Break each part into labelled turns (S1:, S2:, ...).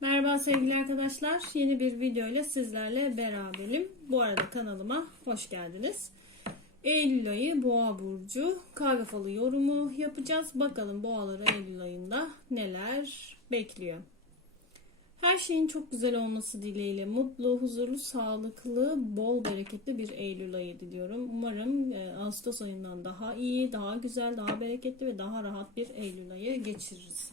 S1: Merhaba sevgili arkadaşlar. Yeni bir video ile sizlerle beraberim. Bu arada kanalıma hoş geldiniz. Eylül ayı Boğa burcu kahve falı yorumu yapacağız. Bakalım boğaları Eylül ayında neler bekliyor. Her şeyin çok güzel olması dileğiyle mutlu, huzurlu, sağlıklı, bol bereketli bir Eylül ayı diliyorum. Umarım e, Ağustos ayından daha iyi, daha güzel, daha bereketli ve daha rahat bir Eylül ayı geçiririz.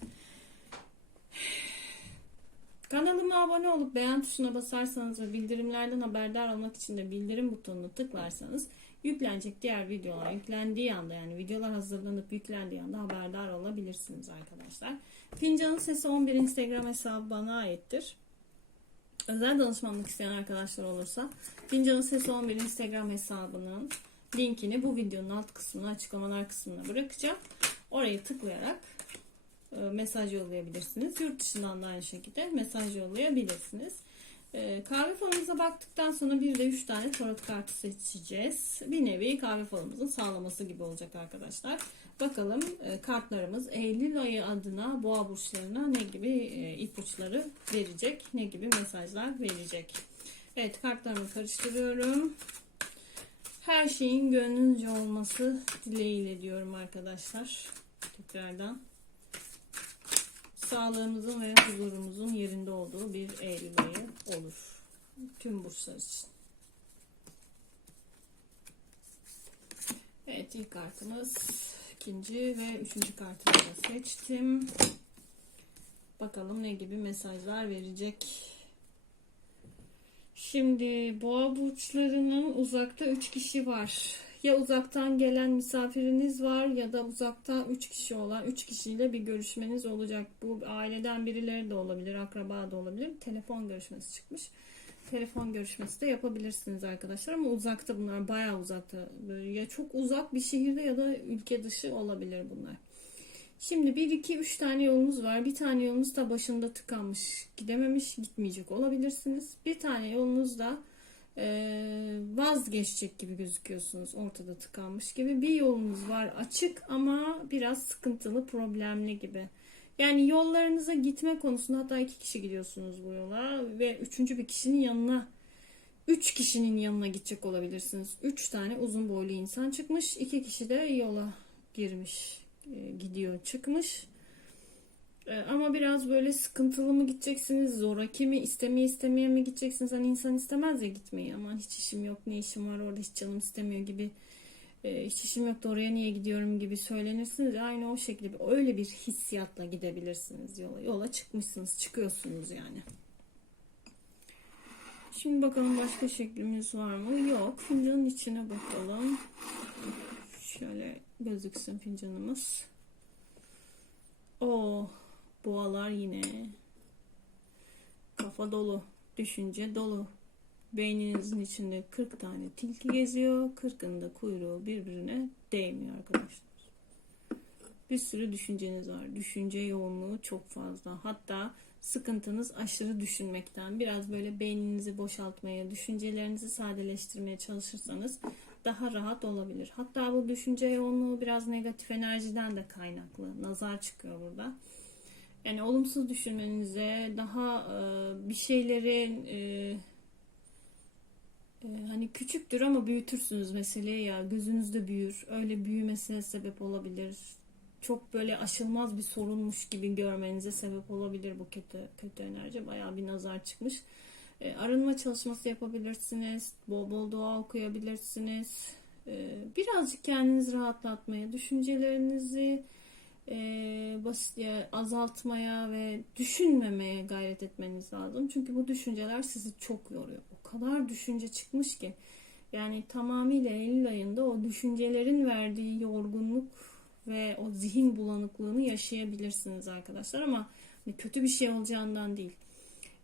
S1: Kanalıma abone olup beğen tuşuna basarsanız ve bildirimlerden haberdar olmak için de bildirim butonuna tıklarsanız yüklenecek diğer videolar yüklendiği anda yani videolar hazırlanıp yüklendiği anda haberdar olabilirsiniz arkadaşlar. Fincanın Sesi 11 Instagram hesabı bana aittir. Özel danışmanlık isteyen arkadaşlar olursa Fincanın Sesi 11 Instagram hesabının linkini bu videonun alt kısmına açıklamalar kısmına bırakacağım. Orayı tıklayarak mesaj yollayabilirsiniz. Yurt dışından da aynı şekilde mesaj yollayabilirsiniz. E, Kahve falımıza baktıktan sonra bir de 3 tane tarot kartı seçeceğiz. Bir nevi kahve falımızın sağlaması gibi olacak arkadaşlar. Bakalım e, kartlarımız Eylül ayı adına boğa burçlarına ne gibi e, ipuçları verecek, ne gibi mesajlar verecek. Evet kartlarımı karıştırıyorum. Her şeyin gönlünce olması dileğiyle diyorum arkadaşlar. Tekrardan sağlığımızın ve huzurumuzun yerinde olduğu bir Eylül ayı olur. Tüm burçlar için. Evet ilk kartımız ikinci ve üçüncü kartımı da seçtim. Bakalım ne gibi mesajlar verecek. Şimdi boğa burçlarının uzakta 3 kişi var. Ya uzaktan gelen misafiriniz var ya da uzakta 3 kişi olan 3 kişiyle bir görüşmeniz olacak. Bu aileden birileri de olabilir, akraba da olabilir. Telefon görüşmesi çıkmış. Telefon görüşmesi de yapabilirsiniz arkadaşlar ama uzakta bunlar bayağı uzakta. Böyle ya çok uzak bir şehirde ya da ülke dışı olabilir bunlar. Şimdi 1 2 3 tane yolunuz var. Bir tane yolunuz da başında tıkanmış, gidememiş, gitmeyecek olabilirsiniz. Bir tane yolunuz da vazgeçecek gibi gözüküyorsunuz ortada tıkanmış gibi. Bir yolunuz var açık ama biraz sıkıntılı problemli gibi. Yani yollarınıza gitme konusunda hatta iki kişi gidiyorsunuz bu yola ve üçüncü bir kişinin yanına üç kişinin yanına gidecek olabilirsiniz. Üç tane uzun boylu insan çıkmış iki kişi de yola girmiş e, gidiyor çıkmış. ee, ama biraz böyle sıkıntılı mı gideceksiniz, zoraki mi, istemeye istemeye mi gideceksiniz? Hani insan istemez ya gitmeyi. Aman hiç işim yok, ne işim var orada, hiç canım istemiyor gibi. E, hiç işim yok da oraya niye gidiyorum gibi söylenirsiniz. Aynı o şekilde öyle bir hissiyatla gidebilirsiniz yola. Yola çıkmışsınız, çıkıyorsunuz yani. Şimdi bakalım başka şeklimiz var mı? Yok. Fincanın içine bakalım. Şöyle gözüksün fincanımız. Oh. Boğalar yine. Kafa dolu. Düşünce dolu. Beyninizin içinde 40 tane tilki geziyor. 40'ında kuyruğu birbirine değmiyor arkadaşlar. Bir sürü düşünceniz var. Düşünce yoğunluğu çok fazla. Hatta sıkıntınız aşırı düşünmekten. Biraz böyle beyninizi boşaltmaya, düşüncelerinizi sadeleştirmeye çalışırsanız daha rahat olabilir. Hatta bu düşünce yoğunluğu biraz negatif enerjiden de kaynaklı. Nazar çıkıyor burada. Yani olumsuz düşünmenize, daha e, bir şeylerin e, e, hani küçüktür ama büyütürsünüz meseleyi ya gözünüzde büyür. Öyle büyümesine sebep olabilir. Çok böyle aşılmaz bir sorunmuş gibi görmenize sebep olabilir bu kötü kötü enerji. Bayağı bir nazar çıkmış. Arınma çalışması yapabilirsiniz. Bol bol dua okuyabilirsiniz. Birazcık kendinizi rahatlatmaya, düşüncelerinizi e, basit ya, azaltmaya ve düşünmemeye gayret etmeniz lazım. Çünkü bu düşünceler sizi çok yoruyor. O kadar düşünce çıkmış ki yani tamamıyla Eylül ayında o düşüncelerin verdiği yorgunluk ve o zihin bulanıklığını yaşayabilirsiniz arkadaşlar ama hani kötü bir şey olacağından değil.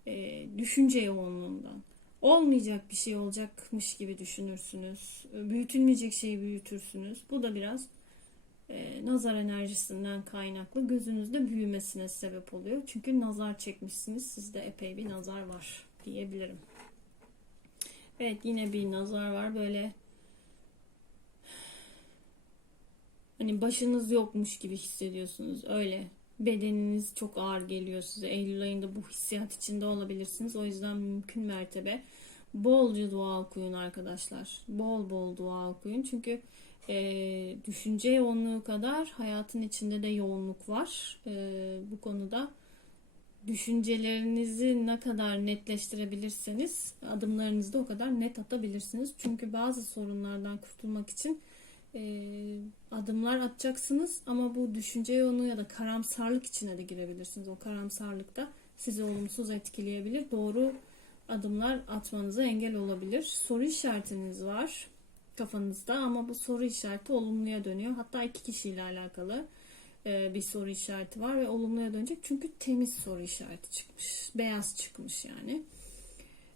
S1: E, düşünce yoğunluğundan. Olmayacak bir şey olacakmış gibi düşünürsünüz. Büyütülmeyecek şeyi büyütürsünüz. Bu da biraz e, nazar enerjisinden kaynaklı gözünüzde büyümesine sebep oluyor. Çünkü nazar çekmişsiniz. Sizde epey bir nazar var diyebilirim. Evet yine bir nazar var. Böyle hani başınız yokmuş gibi hissediyorsunuz. Öyle bedeniniz çok ağır geliyor size. Eylül ayında bu hissiyat içinde olabilirsiniz. O yüzden mümkün mertebe bolca dua okuyun arkadaşlar. Bol bol dua okuyun. Çünkü e, düşünce yoğunluğu kadar hayatın içinde de yoğunluk var. E, bu konuda düşüncelerinizi ne kadar netleştirebilirseniz adımlarınızı da o kadar net atabilirsiniz. Çünkü bazı sorunlardan kurtulmak için e, adımlar atacaksınız ama bu düşünce yoğunluğu ya da karamsarlık içine de girebilirsiniz. O karamsarlık da sizi olumsuz etkileyebilir. Doğru adımlar atmanıza engel olabilir. Soru işaretiniz var kafanızda ama bu soru işareti olumluya dönüyor. Hatta iki kişiyle alakalı e, bir soru işareti var ve olumluya dönecek. Çünkü temiz soru işareti çıkmış. Beyaz çıkmış yani.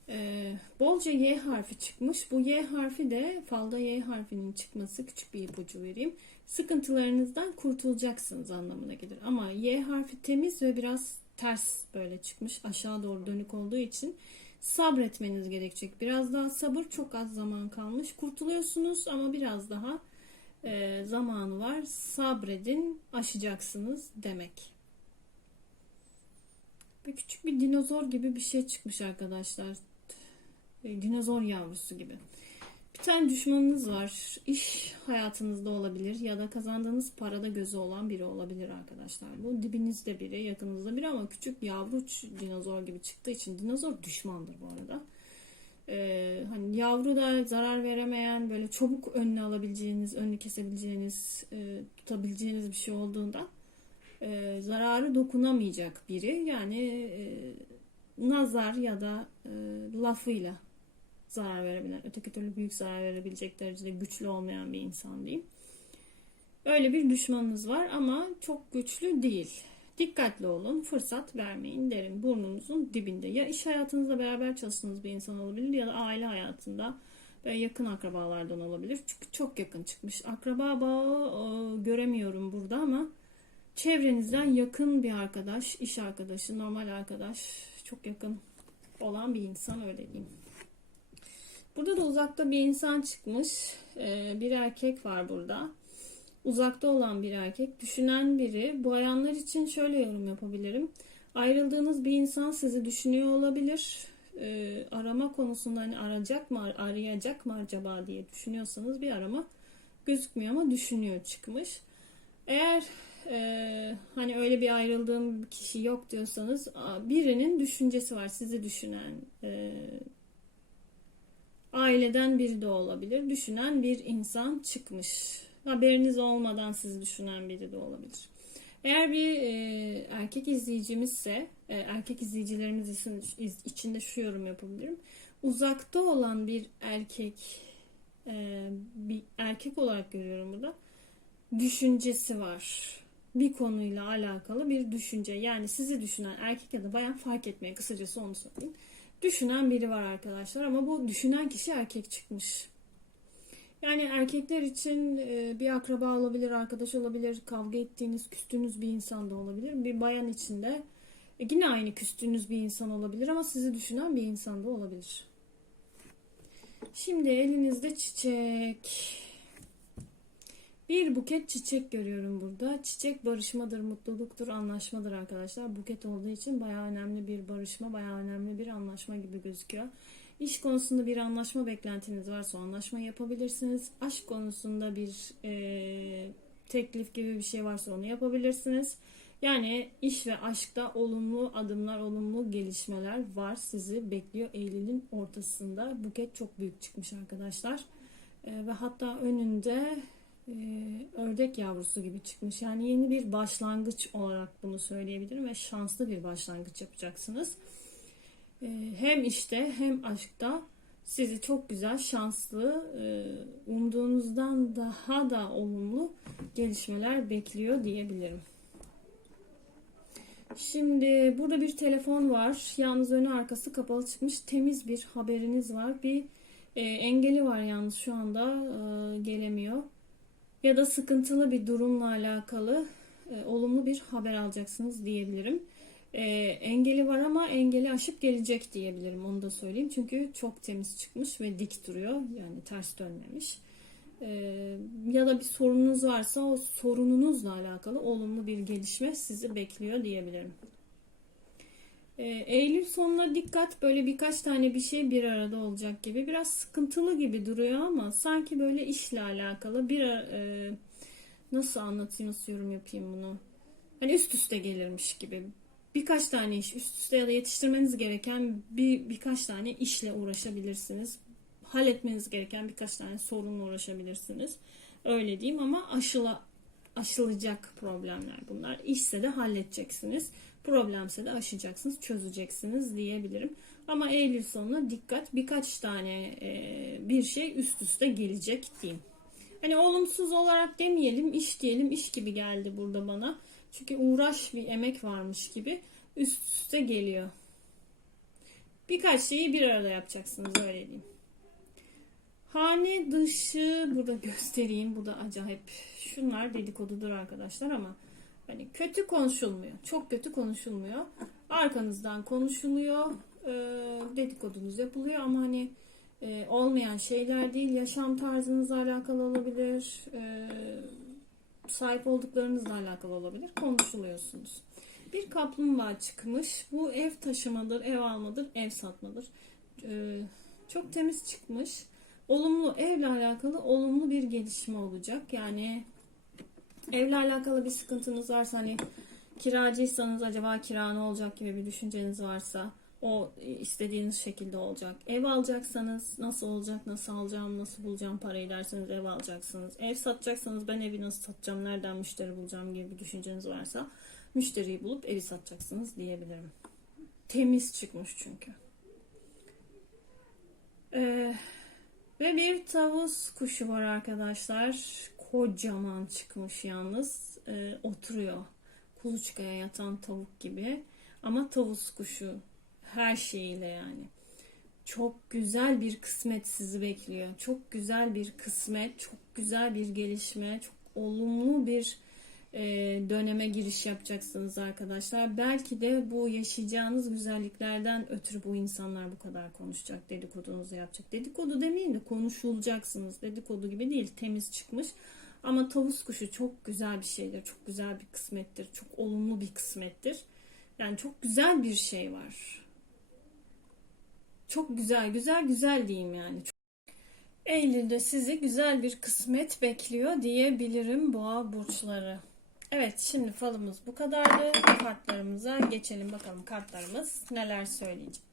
S1: E, bolca Y harfi çıkmış. Bu Y harfi de falda Y harfinin çıkması küçük bir ipucu vereyim. Sıkıntılarınızdan kurtulacaksınız anlamına gelir. Ama Y harfi temiz ve biraz ters böyle çıkmış. Aşağı doğru dönük olduğu için sabretmeniz gerekecek. Biraz daha sabır çok az zaman kalmış. Kurtuluyorsunuz ama biraz daha e, zamanı var. Sabredin aşacaksınız demek. Bir küçük bir dinozor gibi bir şey çıkmış arkadaşlar. E, dinozor yavrusu gibi. Bir tane düşmanınız var. İş hayatınızda olabilir ya da kazandığınız parada gözü olan biri olabilir arkadaşlar. Bu dibinizde biri, yakınızda biri ama küçük yavru dinozor gibi çıktığı için dinozor düşmandır bu arada. Ee, hani yavru da zarar veremeyen böyle çabuk önüne alabileceğiniz, önünü kesebileceğiniz, e, tutabileceğiniz bir şey olduğunda e, zararı dokunamayacak biri. Yani e, nazar ya da e, lafıyla zarar verebilen, öteki türlü büyük zarar verebilecek derecede güçlü olmayan bir insan diyeyim. Öyle bir düşmanınız var ama çok güçlü değil. Dikkatli olun, fırsat vermeyin derim. Burnunuzun dibinde. Ya iş hayatınızda beraber çalıştığınız bir insan olabilir ya da aile hayatında ve yakın akrabalardan olabilir. Çünkü çok yakın çıkmış. Akraba bağı göremiyorum burada ama çevrenizden yakın bir arkadaş, iş arkadaşı, normal arkadaş, çok yakın olan bir insan öyle diyeyim. Burada da uzakta bir insan çıkmış. Ee, bir erkek var burada. Uzakta olan bir erkek. Düşünen biri. Bu bayanlar için şöyle yorum yapabilirim. Ayrıldığınız bir insan sizi düşünüyor olabilir. Ee, arama konusunda hani arayacak mı, arayacak mı acaba diye düşünüyorsanız bir arama gözükmüyor ama düşünüyor çıkmış. Eğer e, hani öyle bir ayrıldığım kişi yok diyorsanız birinin düşüncesi var sizi düşünen e, aileden biri de olabilir. Düşünen bir insan çıkmış. Haberiniz olmadan sizi düşünen biri de olabilir. Eğer bir e, erkek izleyicimizse, e, erkek izleyicilerimiz için de şu yorum yapabilirim. Uzakta olan bir erkek, e, bir erkek olarak görüyorum burada. Düşüncesi var. Bir konuyla alakalı bir düşünce. Yani sizi düşünen erkek ya da bayan fark etmeye kısacası onu söyleyeyim düşünen biri var arkadaşlar ama bu düşünen kişi erkek çıkmış. Yani erkekler için e, bir akraba olabilir, arkadaş olabilir, kavga ettiğiniz, küstüğünüz bir insan da olabilir. Bir bayan için de e, yine aynı küstüğünüz bir insan olabilir ama sizi düşünen bir insan da olabilir. Şimdi elinizde çiçek. Bir buket çiçek görüyorum burada. Çiçek barışmadır, mutluluktur, anlaşmadır arkadaşlar. Buket olduğu için bayağı önemli bir barışma, bayağı önemli bir anlaşma gibi gözüküyor. İş konusunda bir anlaşma beklentiniz varsa anlaşma yapabilirsiniz. Aşk konusunda bir e, teklif gibi bir şey varsa onu yapabilirsiniz. Yani iş ve aşkta olumlu adımlar, olumlu gelişmeler var. Sizi bekliyor Eylül'ün ortasında. Buket çok büyük çıkmış arkadaşlar. E, ve hatta önünde e, ördek yavrusu gibi çıkmış. Yani yeni bir başlangıç olarak bunu söyleyebilirim ve şanslı bir başlangıç yapacaksınız. E, hem işte hem aşkta sizi çok güzel, şanslı, e, umduğunuzdan daha da olumlu gelişmeler bekliyor diyebilirim. Şimdi burada bir telefon var. Yalnız önü arkası kapalı çıkmış. Temiz bir haberiniz var. Bir engeli var yalnız şu anda gelemiyor ya da sıkıntılı bir durumla alakalı e, olumlu bir haber alacaksınız diyebilirim. E, engeli var ama engeli aşıp gelecek diyebilirim onu da söyleyeyim. Çünkü çok temiz çıkmış ve dik duruyor yani ters dönmemiş. Ee, ya da bir sorununuz varsa o sorununuzla alakalı olumlu bir gelişme sizi bekliyor diyebilirim. Ee, Eylül sonuna dikkat böyle birkaç tane bir şey bir arada olacak gibi. Biraz sıkıntılı gibi duruyor ama sanki böyle işle alakalı bir e, nasıl anlatayım nasıl yorum yapayım bunu? Hani üst üste gelirmiş gibi. Birkaç tane iş üst üste ya da yetiştirmeniz gereken bir birkaç tane işle uğraşabilirsiniz. Halletmeniz gereken birkaç tane sorunla uğraşabilirsiniz. Öyle diyeyim ama aşıla aşılacak problemler bunlar. İşse de halledeceksiniz problemse de aşacaksınız, çözeceksiniz diyebilirim. Ama Eylül sonuna dikkat birkaç tane e, bir şey üst üste gelecek diyeyim. Hani olumsuz olarak demeyelim, iş diyelim, iş gibi geldi burada bana. Çünkü uğraş bir emek varmış gibi üst üste geliyor. Birkaç şeyi bir arada yapacaksınız öyle diyeyim. Hane dışı burada göstereyim. Bu da acayip. Şunlar dedikodudur arkadaşlar ama Hani kötü konuşulmuyor. Çok kötü konuşulmuyor. Arkanızdan konuşuluyor. E, dedikodunuz yapılıyor ama hani e, olmayan şeyler değil. Yaşam tarzınızla alakalı olabilir. E, sahip olduklarınızla alakalı olabilir. Konuşuluyorsunuz. Bir kaplumbağa çıkmış. Bu ev taşımadır, ev almadır, ev satmadır. E, çok temiz çıkmış. Olumlu evle alakalı olumlu bir gelişme olacak. Yani Evle alakalı bir sıkıntınız varsa hani kiracıysanız acaba kira ne olacak gibi bir düşünceniz varsa o istediğiniz şekilde olacak. Ev alacaksanız nasıl olacak, nasıl alacağım, nasıl bulacağım parayı derseniz ev alacaksınız. Ev satacaksanız ben evi nasıl satacağım, nereden müşteri bulacağım gibi bir düşünceniz varsa müşteriyi bulup evi satacaksınız diyebilirim. Temiz çıkmış çünkü. Ee, ve bir tavus kuşu var arkadaşlar kocaman çıkmış yalnız. E, oturuyor. Kuluçkaya yatan tavuk gibi. Ama tavus kuşu her şeyiyle yani. Çok güzel bir kısmet sizi bekliyor. Çok güzel bir kısmet, çok güzel bir gelişme, çok olumlu bir e, döneme giriş yapacaksınız arkadaşlar. Belki de bu yaşayacağınız güzelliklerden ötürü bu insanlar bu kadar konuşacak, dedikodunuzu yapacak. Dedikodu demeyin de konuşulacaksınız. Dedikodu gibi değil, temiz çıkmış. Ama tavus kuşu çok güzel bir şeydir. Çok güzel bir kısmettir. Çok olumlu bir kısmettir. Yani çok güzel bir şey var. Çok güzel, güzel, güzel diyeyim yani. Eylül'de sizi güzel bir kısmet bekliyor diyebilirim boğa burçları. Evet şimdi falımız bu kadardı. Kartlarımıza geçelim bakalım kartlarımız neler söyleyecek.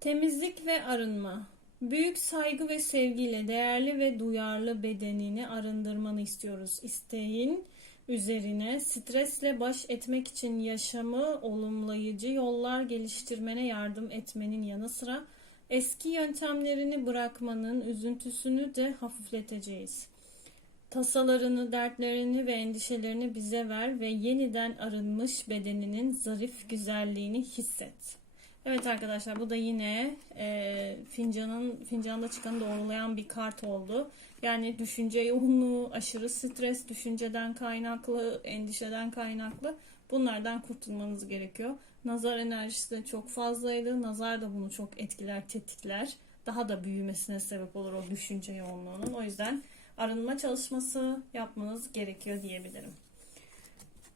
S1: Temizlik ve arınma. Büyük saygı ve sevgiyle değerli ve duyarlı bedenini arındırmanı istiyoruz. İsteğin üzerine stresle baş etmek için yaşamı olumlayıcı yollar geliştirmene yardım etmenin yanı sıra eski yöntemlerini bırakmanın üzüntüsünü de hafifleteceğiz. Tasalarını, dertlerini ve endişelerini bize ver ve yeniden arınmış bedeninin zarif güzelliğini hisset. Evet arkadaşlar bu da yine e, fincanın fincanda çıkanı doğrulayan bir kart oldu. Yani düşünce yoğunluğu, aşırı stres, düşünceden kaynaklı, endişeden kaynaklı bunlardan kurtulmanız gerekiyor. Nazar enerjisi de çok fazlaydı. Nazar da bunu çok etkiler, tetikler. Daha da büyümesine sebep olur o düşünce yoğunluğunun. O yüzden arınma çalışması yapmanız gerekiyor diyebilirim.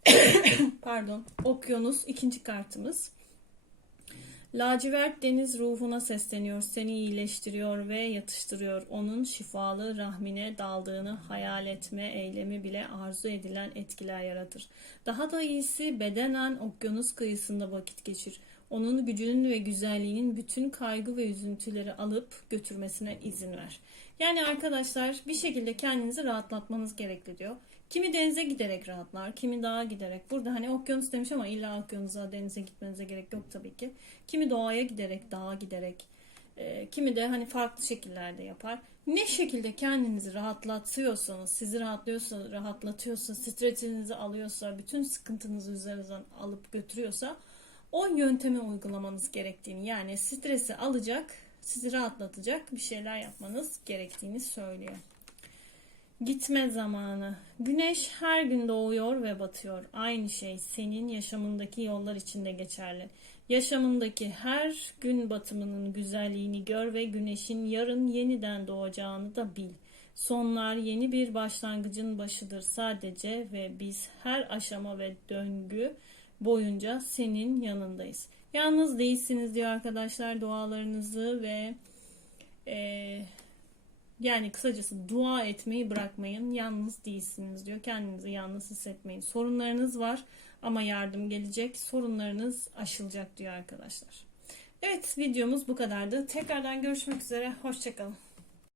S1: Pardon. Okyanus ikinci kartımız. Lacivert deniz ruhuna sesleniyor, seni iyileştiriyor ve yatıştırıyor. Onun şifalı rahmine daldığını hayal etme eylemi bile arzu edilen etkiler yaratır. Daha da iyisi bedenen okyanus kıyısında vakit geçir. Onun gücünün ve güzelliğinin bütün kaygı ve üzüntüleri alıp götürmesine izin ver. Yani arkadaşlar bir şekilde kendinizi rahatlatmanız gerekli diyor. Kimi denize giderek rahatlar, kimi dağa giderek. Burada hani okyanus demiş ama illa okyanusa, denize gitmenize gerek yok tabii ki. Kimi doğaya giderek, dağa giderek. E, kimi de hani farklı şekillerde yapar. Ne şekilde kendinizi rahatlatıyorsanız, sizi rahatlıyorsa, rahatlatıyorsa, stresinizi alıyorsa, bütün sıkıntınızı üzerinizden alıp götürüyorsa o yöntemi uygulamanız gerektiğini yani stresi alacak, sizi rahatlatacak bir şeyler yapmanız gerektiğini söylüyor. Gitme zamanı. Güneş her gün doğuyor ve batıyor. Aynı şey senin yaşamındaki yollar için de geçerli. Yaşamındaki her gün batımının güzelliğini gör ve güneşin yarın yeniden doğacağını da bil. Sonlar yeni bir başlangıcın başıdır sadece ve biz her aşama ve döngü boyunca senin yanındayız. Yalnız değilsiniz diyor arkadaşlar dualarınızı ve eee yani kısacası dua etmeyi bırakmayın. Yalnız değilsiniz diyor. Kendinizi yalnız hissetmeyin. Sorunlarınız var ama yardım gelecek. Sorunlarınız aşılacak diyor arkadaşlar. Evet videomuz bu kadardı. Tekrardan görüşmek üzere. Hoşçakalın.